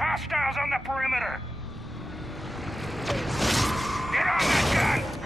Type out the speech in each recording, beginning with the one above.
hostiles on the perimeter! Get on that gun!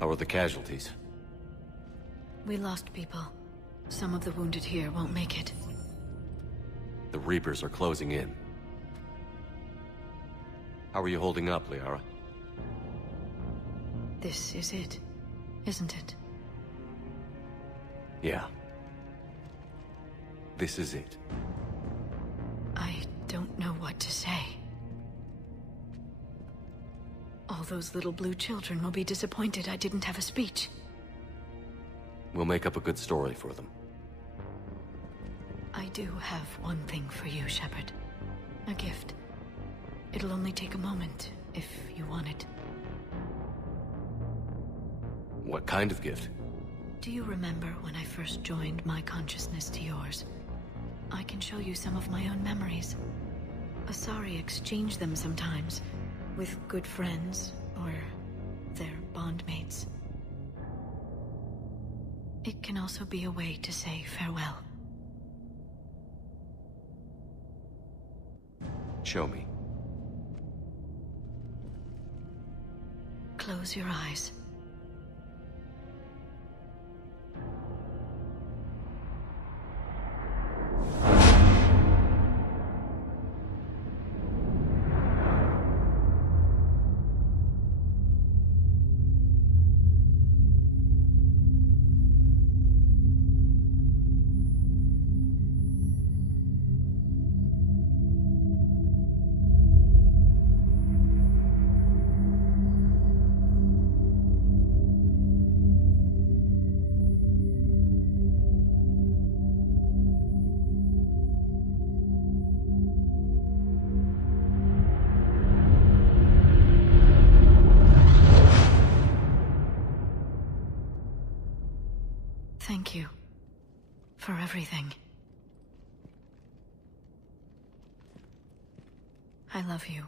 How are the casualties? We lost people. Some of the wounded here won't make it. The Reapers are closing in. How are you holding up, Liara? This is it, isn't it? Yeah. This is it. I don't know what to say. All those little blue children will be disappointed I didn't have a speech. We'll make up a good story for them. I do have one thing for you, Shepard. A gift. It'll only take a moment, if you want it. What kind of gift? Do you remember when I first joined my consciousness to yours? I can show you some of my own memories. Asari exchange them sometimes, with good friends, or their bondmates. It can also be a way to say farewell. Show me. Close your eyes. Thank you for everything. I love you.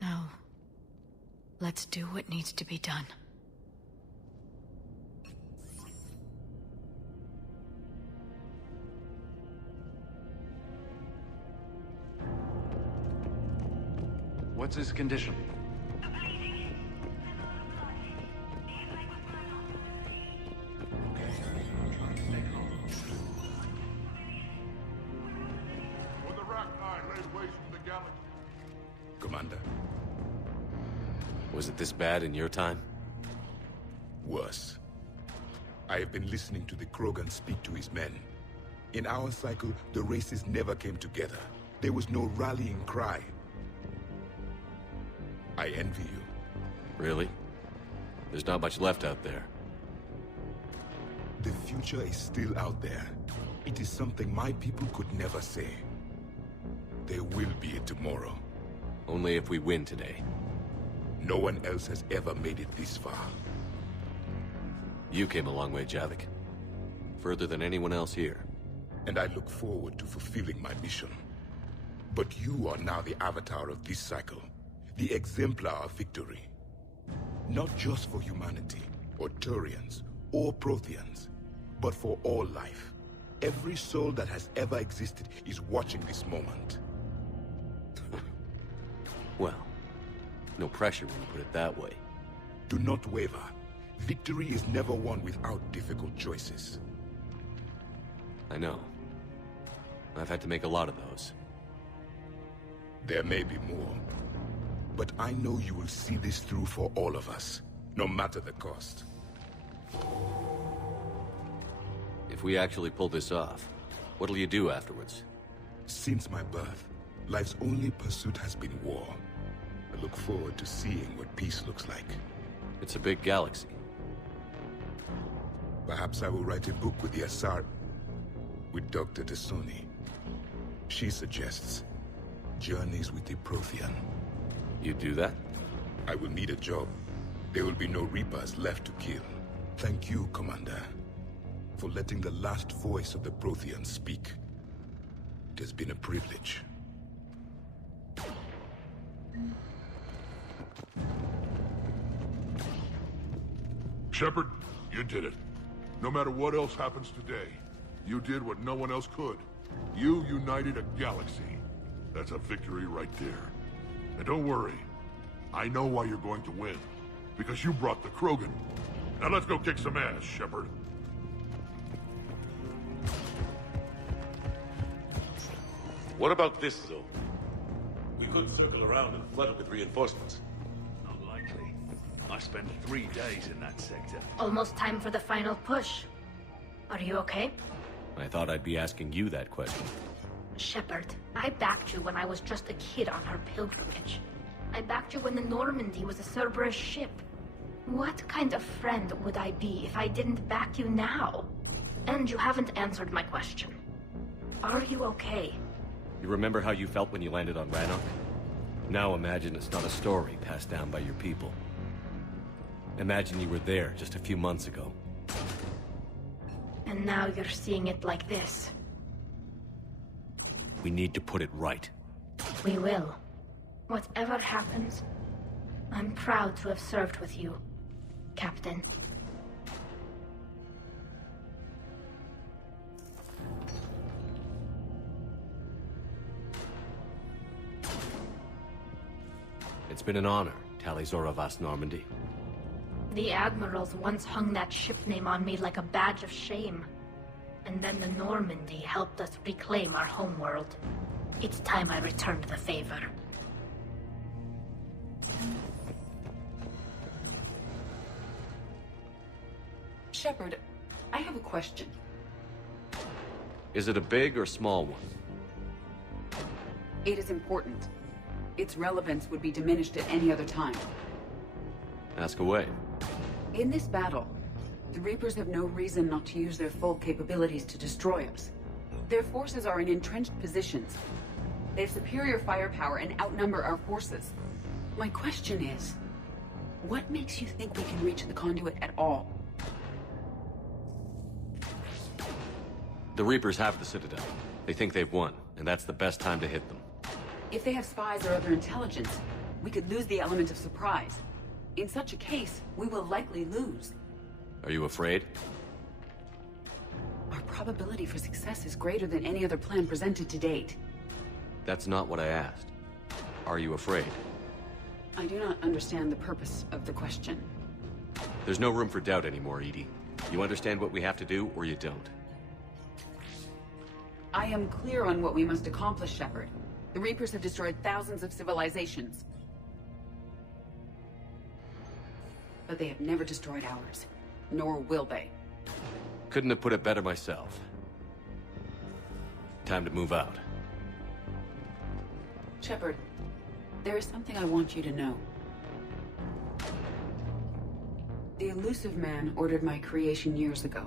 Now, let's do what needs to be done. What's his condition? Commander. Was it this bad in your time? Worse. I have been listening to the Krogan speak to his men. In our cycle, the races never came together. There was no rallying cry. I envy you. Really? There's not much left out there. The future is still out there. It is something my people could never say. There will be a tomorrow. Only if we win today. No one else has ever made it this far. You came a long way, Javik. Further than anyone else here. And I look forward to fulfilling my mission. But you are now the avatar of this cycle. The exemplar of victory. Not just for humanity, or Turians, or Protheans. but for all life. Every soul that has ever existed is watching this moment. Well, no pressure when you put it that way. Do not waver. Victory is never won without difficult choices. I know. I've had to make a lot of those. There may be more, but I know you will see this through for all of us, no matter the cost. If we actually pull this off, what'll you do afterwards? Since my birth, life's only pursuit has been war. I look forward to seeing what peace looks like. It's a big galaxy. Perhaps I will write a book with the Asar... with Dr. T'Soni. She suggests journeys with the Prothean. You do that? I will need a job. There will be no Reapers left to kill. Thank you, Commander, for letting the last voice of the Prothean speak. It has been a privilege. Shepard, you did it. No matter what else happens today, you did what no one else could. You united a galaxy. That's a victory right there. And don't worry, I know why you're going to win. Because you brought the Krogan. Now let's go kick some ass, Shepard. What about this zone? We could circle around and flood it with reinforcements. Unlikely. I spent 3 days in that sector. Almost time for the final push. Are you okay? I thought I'd be asking you that question. Shepard, I backed you when I was just a kid on her pilgrimage. I backed you when the Normandy was a Cerberus ship. What kind of friend would I be if I didn't back you now? And you haven't answered my question. Are you okay? You remember how you felt when you landed on Rannoch? Now imagine it's not a story passed down by your people. Imagine you were there just a few months ago. And now you're seeing it like this. We need to put it right. We will. Whatever happens, I'm proud to have served with you, Captain. It's been an honor, Tali'Zorah of Vast Normandy. The Admirals once hung that ship name on me like a badge of shame. And then the Normandy helped us reclaim our homeworld. It's time I returned the favor. Shepard, I have a question. Is it a big or small one? It is important. Its relevance would be diminished at any other time. Ask away. In this battle, the Reapers have no reason not to use their full capabilities to destroy us. Their forces are in entrenched positions. They have superior firepower and outnumber our forces. My question is, what makes you think we can reach the conduit at all? The Reapers have the Citadel. They think they've won, and that's the best time to hit them. If they have spies or other intelligence, we could lose the element of surprise. In such a case, we will likely lose. Are you afraid? Our probability for success is greater than any other plan presented to date. That's not what I asked. Are you afraid? I do not understand the purpose of the question. There's no room for doubt anymore, EDI. You understand what we have to do, or you don't. I am clear on what we must accomplish, Shepard. The Reapers have destroyed thousands of civilizations. But they have never destroyed ours. Nor will they. Couldn't have put it better myself. Time to move out. Shepard, there is something I want you to know. The Illusive Man ordered my creation years ago.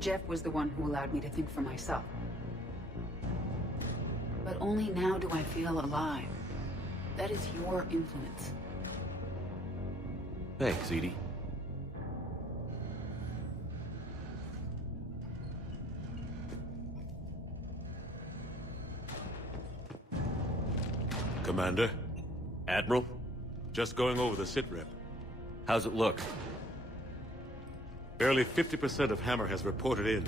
Jeff was the one who allowed me to think for myself. But only now do I feel alive. That is your influence. Thanks, EDI. Commander, Admiral, just going over the sitrep. how's it look? Barely 50% of Hammer has reported in.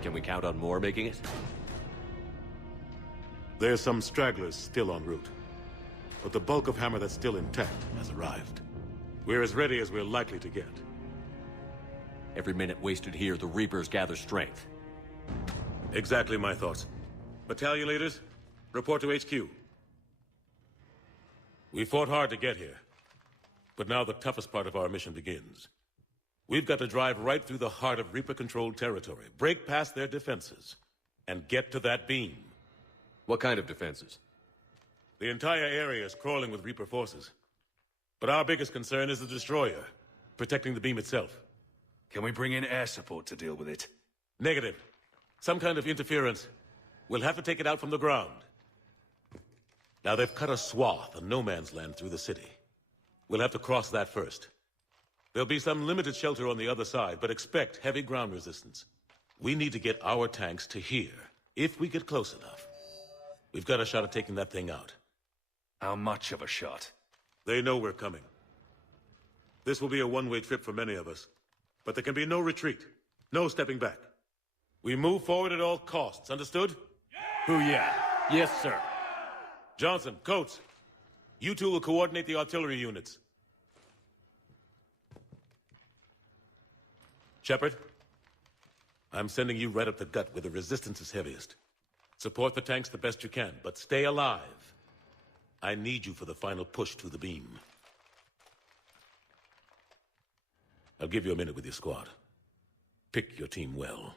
Can we count on more making it? There's some stragglers still en route. But the bulk of Hammer that's still intact has arrived. We're as ready as we're likely to get. Every minute wasted here, the Reapers gather strength. Exactly my thoughts. Battalion leaders, report to HQ. We fought hard to get here. But now the toughest part of our mission begins. We've got to drive right through the heart of Reaper-controlled territory, break past their defenses, and get to that beam. What kind of defenses? The entire area is crawling with Reaper forces. But our biggest concern is the destroyer, protecting the beam itself. Can we bring in air support to deal with it? Negative. Some kind of interference. We'll have to take it out from the ground. Now they've cut a swath of no man's land through the city. We'll have to cross that first. There'll be some limited shelter on the other side, but expect heavy ground resistance. We need to get our tanks to here, if we get close enough. We've got a shot at taking that thing out. How much of a shot? They know we're coming. This will be a one-way trip for many of us. But there can be no retreat. No stepping back. We move forward at all costs, understood? Booyah! Yes, sir. Johnson, Coates, you two will coordinate the artillery units. Shepard, I'm sending you right up the gut where the resistance is heaviest. Support the tanks the best you can, but stay alive. I need you for the final push to the beam. I'll give you a minute with your squad. Pick your team well.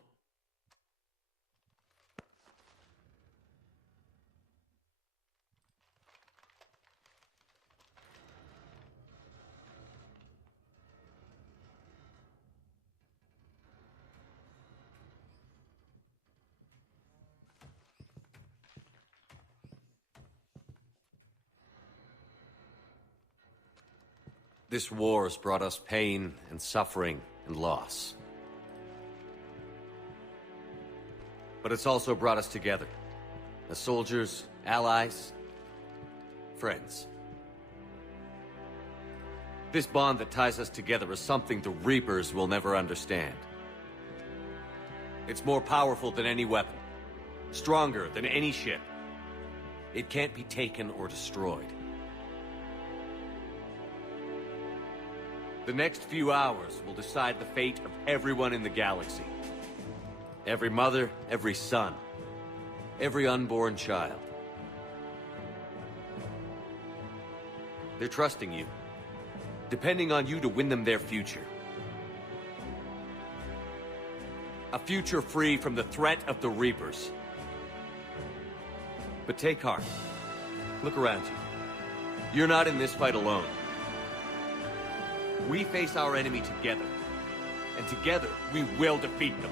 This war has brought us pain and suffering and loss. But it's also brought us together. As soldiers, allies, friends. This bond that ties us together is something the Reapers will never understand. It's more powerful than any weapon. Stronger than any ship. It can't be taken or destroyed. The next few hours will decide the fate of everyone in the galaxy. Every mother, every son, every unborn child. They're trusting you, depending on you to win them their future. A future free from the threat of the Reapers. But take heart. Look around you. You're not in this fight alone. We face our enemy together, and together we will defeat them.